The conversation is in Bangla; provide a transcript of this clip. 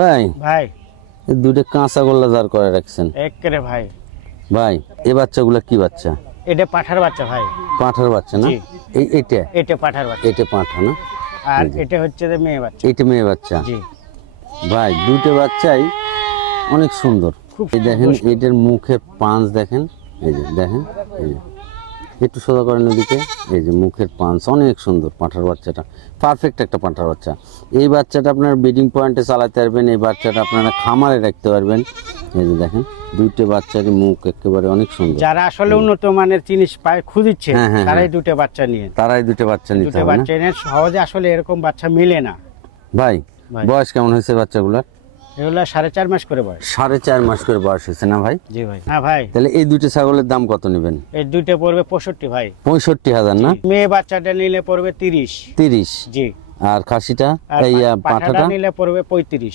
ভাই ভাই। দুটো কাঁচা গোল্লা দাঁড় করে রাখছেন। একেরে ভাই। ভাই এই বাচ্চাগুলো কি বাচ্চা? এটা পাঠার বাচ্চা ভাই। পাঁঠার বাচ্চা না? এই এটা? এটা পাঠার বাচ্চা। এটা পাঁঠা না? আর এটা হচ্ছে যে মেয়ে বাচ্চা। এইটা মেয়ে বাচ্চা? জি। ভাই দুটো বাচ্চাই অনেক সুন্দর। খুব এই দেখেন এটার মুখে পাঁচ দেখেন। এই যে দেখেন এই যে। একটু সোজা করেন ওদিকে এই যে মুখের পাঁচ অনেক সুন্দর পাঁঠার বাচ্চাটা। পারফেক্ট একটা পাঁঠার বাচ্চা। এই বাচ্চাটা আপনার ব্রিডিং পয়েন্টে চালাতে পারবেন এই বাচ্চাটা আপনারা খামারে রাখতে পারবেন। এই যে দেখেন দুইটা বাচ্চারই মুখ একেবারে অনেক সুন্দর। যারা আসলে উন্নত মানের জিনিস পায় খুঁজিচ্ছে হ্যাঁ, হ্যাঁ, তারাই দুটো বাচ্চা নিয়ে। তারাই দুটো বাচ্চা নিতে বাচ্চা এনে সহজে আসলে এরকম বাচ্চা মিলে না। ভাই ভাই। বয়স কেমন হয়েছে বাচ্চাগুলোর? এগুলো সাড়ে চার মাস করে বয়স। সাড়ে চার মাস করে বয়স হয়েছে না ভাই? জি ভাই। হ্যাঁ ভাই। তাহলে এই দুইটা ছাগলের দাম কত নেবেন? এই দুইটা পড়বে পঁয়ষট্টি ভাই। পঁয়ষট্টি হাজার না? মেয়ে বাচ্চাটা নিলে পড়বে তিরিশ। তিরিশ। জি। আর খাসিটা? এই পাঁঠাটা নিলে পড়বে পঁয়ত্রিশ।